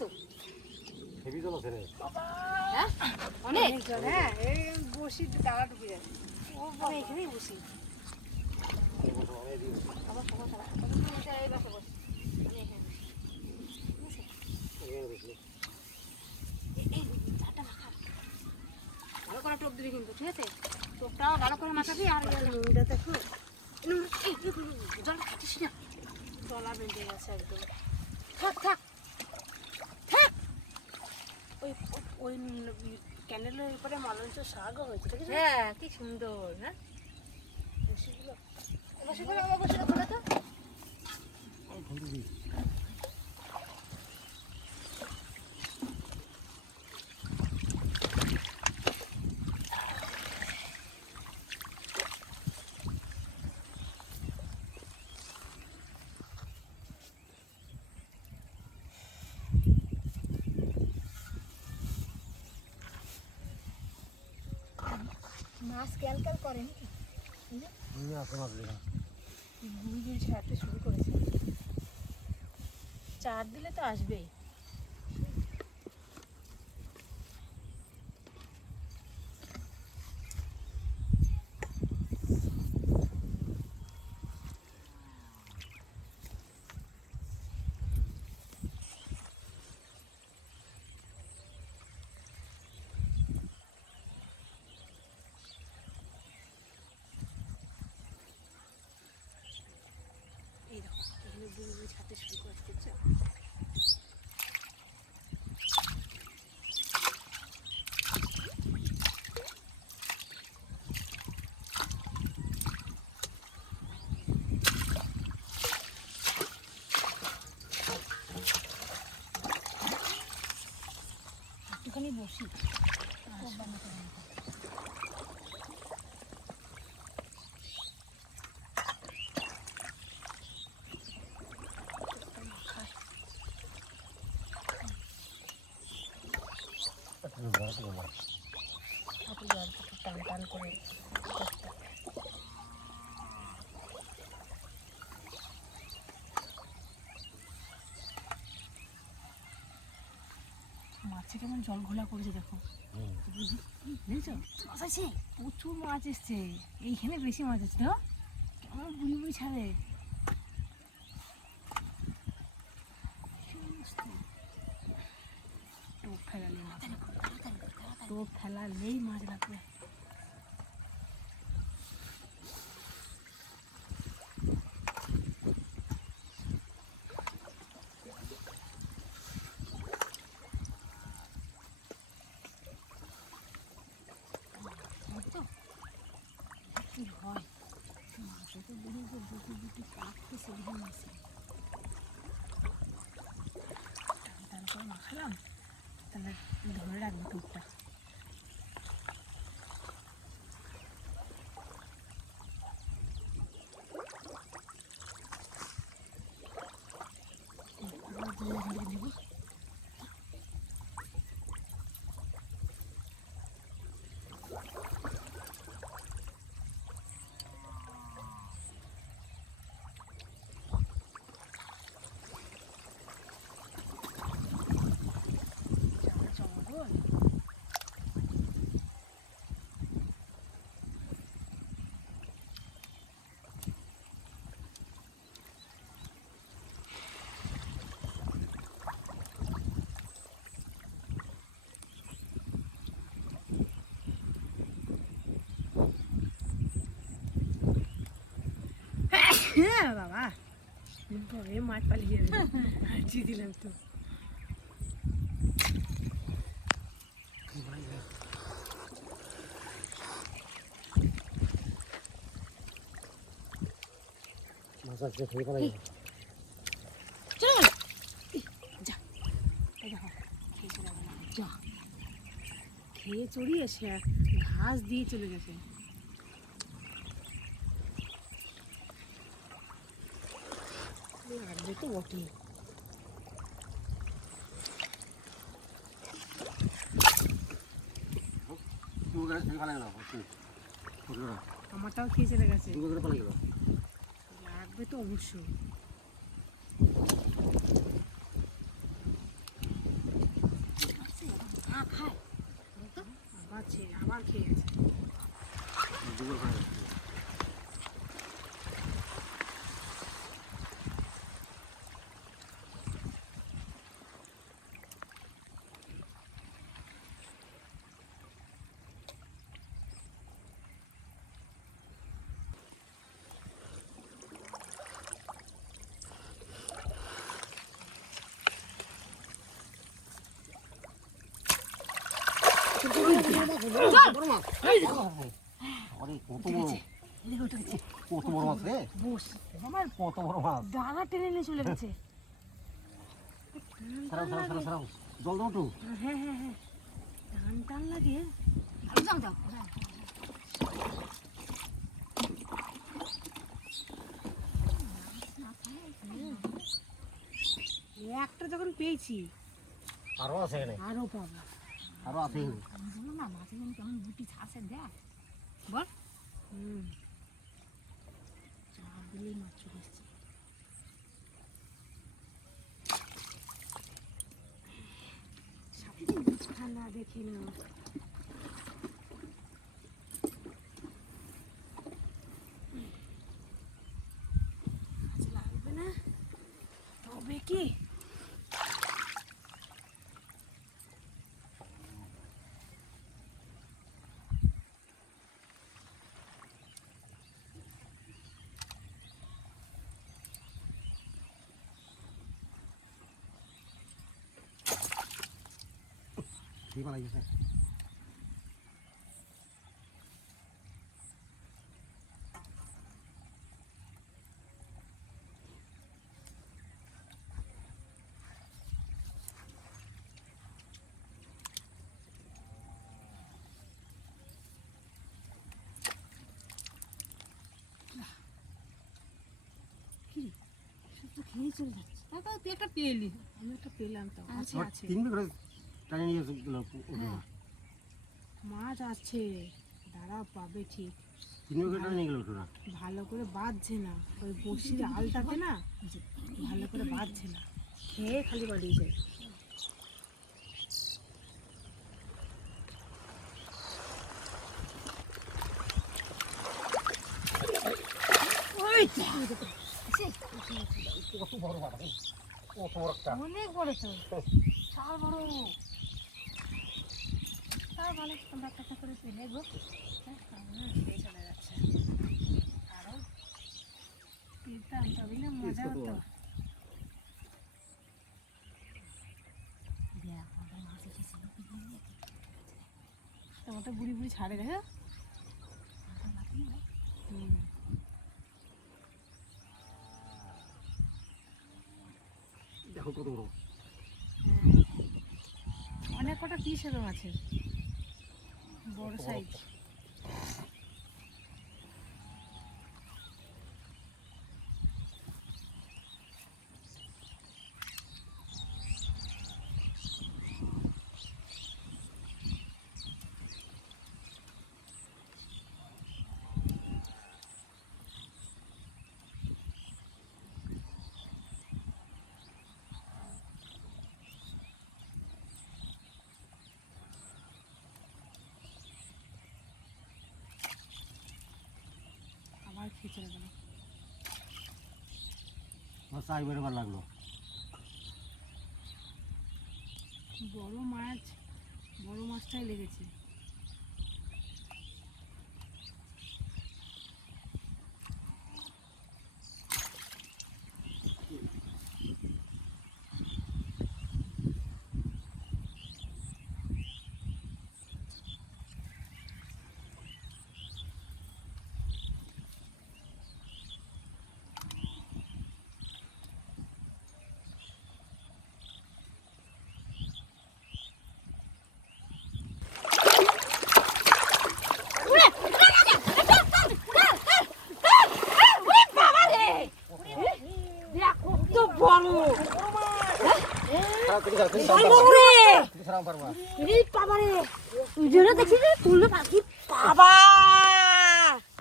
তো হেভি জল আছে রে। হ্যাঁ অনেক জল। হ্যাঁ এই বসি ডালা টুকি যাবে। ও বাবা এখানেই বসি আবার সবার খারাপ এই বাসে বসি আমি এখানে বসি এই চাটা মাখা ভালো করে টোপ দিবি কিন্তু ঠিক আছে টোপটাও ভালো করে মাখাবি আর নুনটা দেখো জলটা খাটিস না গলা বেঁধে গেছে একদম। থাক থাক থাক ওই ওই ক্যানেলের উপরে মালঞ্চ শাকও হয়েছে ঠিক আছে। হ্যাঁ কি সুন্দর হ্যাঁ বসিগুলো বসে করে আমার বসে খোলা তো মাছ ক্যালক্যাল করে নাকি বুঝি ছাড়তে শুরু করেছে। চার দিলে তো আসবেই। এই দেখো এখানে বুঝি ছাড়তে শুরু করেছে দেখছো। একটুখানি বসি হাতে জলটাকে টান টান করে করতে হবে। মাছে কেমন জল ঘোলা করেছে দেখো বুঝেছো মাছ আছে প্রচুর মাছ এসছে এইখানে বেশি মাছ আছে তো কেমন বুড়ি বুড়ি ছাড়ে টোপ ফেলালেই মাছ টোপ ফেলালেই মাছ লাগবে। কি হয় মাংস তো বুড়ি যে দুটি দুটি কাটতে সেদিন আছে টান টান করে মাখালাম তাহলে ধরে রাখবো টুকটা। নেবো হ্যাঁ বাবা পরে মাছ পালিয়ে যাবে হাঁচিয়ে দিলাম তো খেয়ে চড়িয়ে সে ঘাস দিয়ে চলে গেছে। লাগবে তো বটেই আমারটাও খেয়ে চলে গেছে লাগবে তো অবশ্যই। আবার খেয়ে গেছে। দুপুর খাওয়া যাচ্ছে। আরে কত বড়, দেখো উঠে গেছে। কত বড় মাছ রে, বস আমার কত বড় মাছ। ডানা টেনে নিয়ে চলে গেছে। সারাও সারাও সারাও সারাও, জল দাও একটু। হ্যাঁ হ্যাঁ হ্যাঁ, টান টান লাগে। ভালো দাও দাও। একটা যখন পেয়েছি আরো আছে এখানে, আরো পাবো। আরো আছে। আমি জানো না মাঝে যেন কেমন বুটি ছাড়ছে দেখ বল। চার দিলেই মাছ চলে এসছে। সাথে ঠান্ডা দেখি না লাগবে না তবে কি কি বানাই গেছে? তো খেয়ে চলে যাচ্ছে। তারপর তুই একটা পেলি, আমি একটা পেলাম তো। আছে আমার আছে 3 মিনিট করে টাইম নিয়ে গেল। হ্যাঁ, মাছ আছে, দাঁড়া পাবে ঠিক। 3 মিনিট করে টাইম নিয়ে গেল ওটা। ভালো করে বাঁধছে না, ওই বসির আলটাতে না ভালো করে বাঁধছে না, খেয়ে খালি বাড়িয়ে যায়। কত বড় মাছ, কত বড় একটা। অনেক বড় তো, চার বড়। তাও ভালো তোমরা একটা করে পেলে গো। খেয়ে চলে যাচ্ছে। আরো পেতাম তবে না মজা হতো। তোমার তো বুড়ি বুড়ি ছাড়ে দেখো। দেখো কত বড়। অনেক কটা পিস এবং আছে, বড় সাইজ। আবার খেয়ে চলে গেল। আমার চাই বেরোবার লাগলো। বড় মাছ, বড় মাছটাই লেগেছে।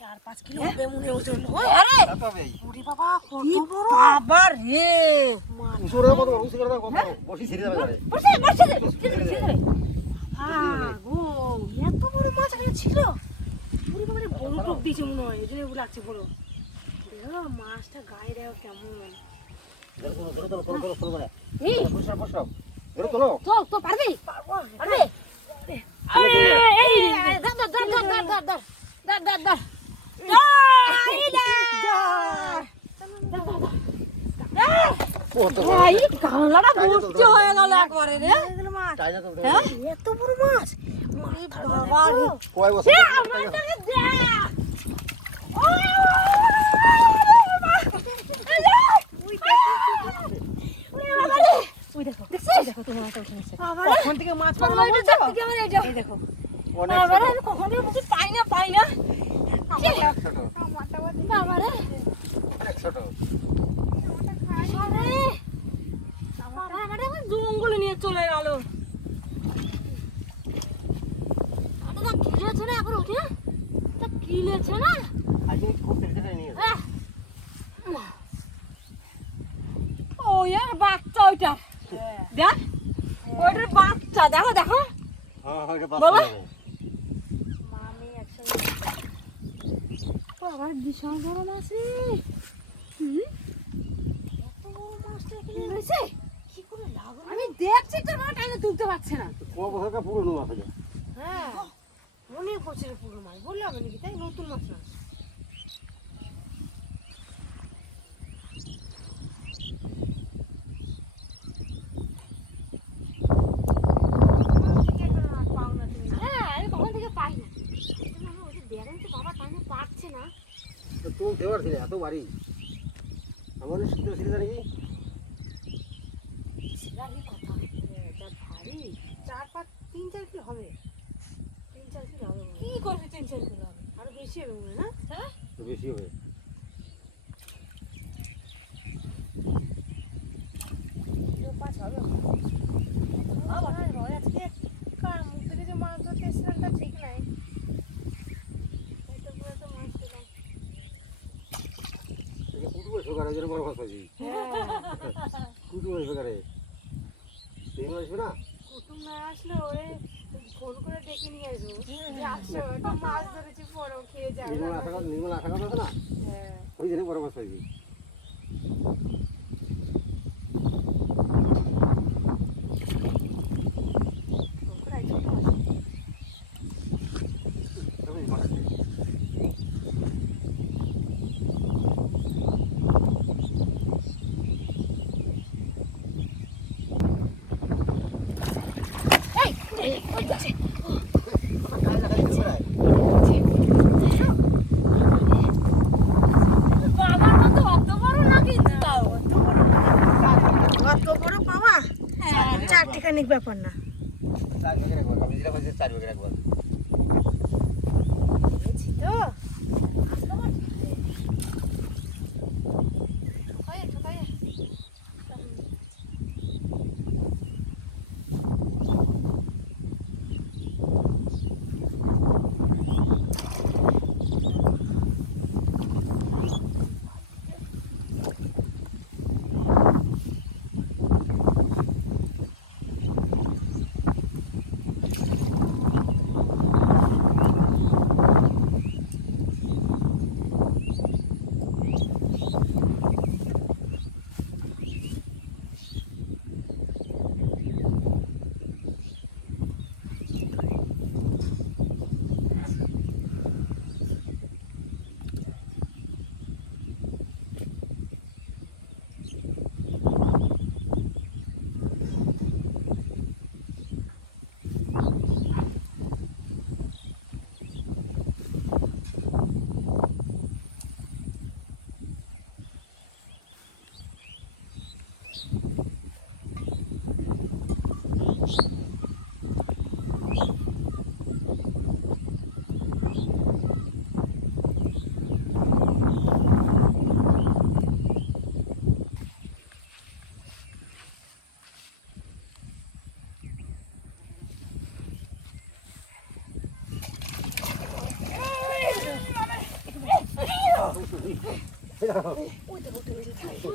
চার 5 কিলো হবে মনে ওজন। এত বড় মাছ এখানে ছিল। পুরো মানে বড় টোপ দিয়েছে মনে হয়, এই জন্য এগুলো লাগছে বড়। দেখো মাছটা গায়ে দেখো কেমন। এই চল তো পারবি? পারবি? এই ধর ধর ধর ধর ধর ধর ধর ধর ধর। ভাই কামলাটা ভর্তি হয়ে গেল একবারে রে। হ্যাঁ এত বড় মাছ। বাবা রে কয় বছর আমারটাকে দেখ। ওই দেখো দেখো তোমার মাছ উঠেছে। কখন থেকে মাছ পাওয়া বলছো? এই দেখো অনেক বাবারে আমি কখন থেকে বুঝি পাই না ছোট বাবারে অনেক ছোট জঙ্গলে নিয়ে চলে গেল। কিলেছে না এখন উঠে কিলেছে না। আজকে খুব পেছনে নিয়ে ও ইয়ার বাচ্চা ওইটা দেখ ওইটার বাচ্চা দেখো দেখো হ্যাঁ হ্যাঁ বাবা। বাবা মামি একসাথে আমার বিশাল বড় মাছ রে। এত বড় মাছটা এখানে রয়েছে কি করে লাগলো? আমি দেখছি তোর মাছ টাইমে তুলতে পারছে না। কয় বছরটা পুরনো আছে হ্যাঁ অনেক বছরের পুরো মাছ বললে হবে নাকি, তাই নতুন মাছ না। হ্যাঁ আমি কখন থেকে পাই না। ওই যে দেখেন তো বাবা টাইমে পারছে না। তুমি দেওয়ার ছিলে এত বাড়ি আমাদের শীত ছিল নাকি সেটা কি কথা? এটা ভারী 3-4 কিলো হবে। 3-4 কিলো হবে। কি করবে 3-4 কিলো হবে? আরো বেশি হবে মনে না? হ্যাঁ তো বেশি হবে পাঁচ হবে। আজকে কার মুখ থেকে যে মাছ ধরতে এসেছিলাম তা ঠিক নাই। কুটুমের সকালে যেন বড় মাছ পাইছি কুটুমের সকালে তুমি আসবে না কুটুম না আসলে ওরে ফোন করে ডেকে নিয়ে আসবো যে আসো একটা মাছ ধরেছি পরও খেয়ে যাও। নির্মল আশা কথা আছে না হ্যাঁ ওই জন্য বড় মাছ পাইছি বাবার মতো অত বড় না কিন্তু তাও অত বড় পাওয়া চারটিখানিক ব্যাপার না। 4 ভাগে রাখবো আমি যেটা বলছি 4 ভাগে রাখবো বুঝেছি তো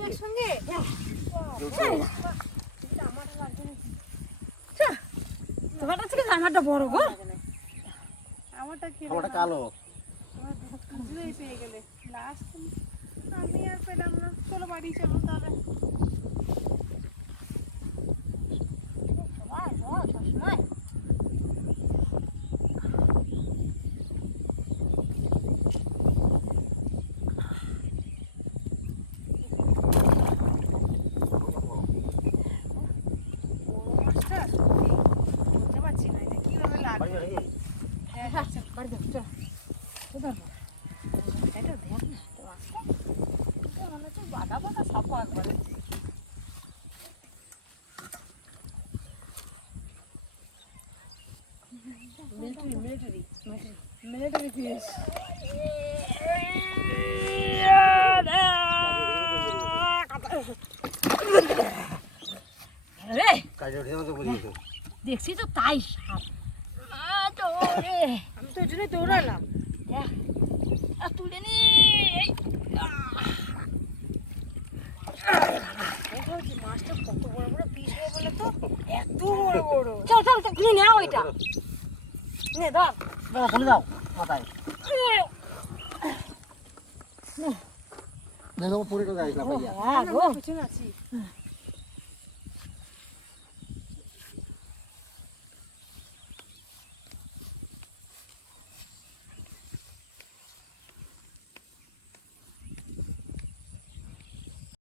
একসঙ্গে তোমারটা থেকে আমারটা বড় গো। আমারটা খেয়ে আমারটা কালো। দুটোই পেয়ে গেলে লাস্ট আমি আর পেলাম না। চলো বাড়ি চলো তাহলে। সবসময় মাছটা সত্যি বলতে পারছি না এটা কিভাবে লাগবে। বাড়ি নাকি? হ্যাঁ হ্যাঁ চল। বাড়ি যাবো চল তো ধরবো এটা দেখ না তো মাছটা এটা মনে হচ্ছে বাঁধা বাঁধা সাপা একবারে। Military fish. রে কাজে উঠে আমাকে বলিয়েছে। দেখছি তো তাই সাপ আমি তো ওই জন্যই দৌড়ালাম। তুলে নি আমি ভাবছি মাছটা কত বড় বড় পিস হবে বলে তো এত বড় বড়। চল চল চল নিয়ে নাও এটা নে ধর দাও বলে দাও মাথায়। দেখো পরে তো যাইস না ভাইয়া। হ্যাঁ গো পিছনে আছি।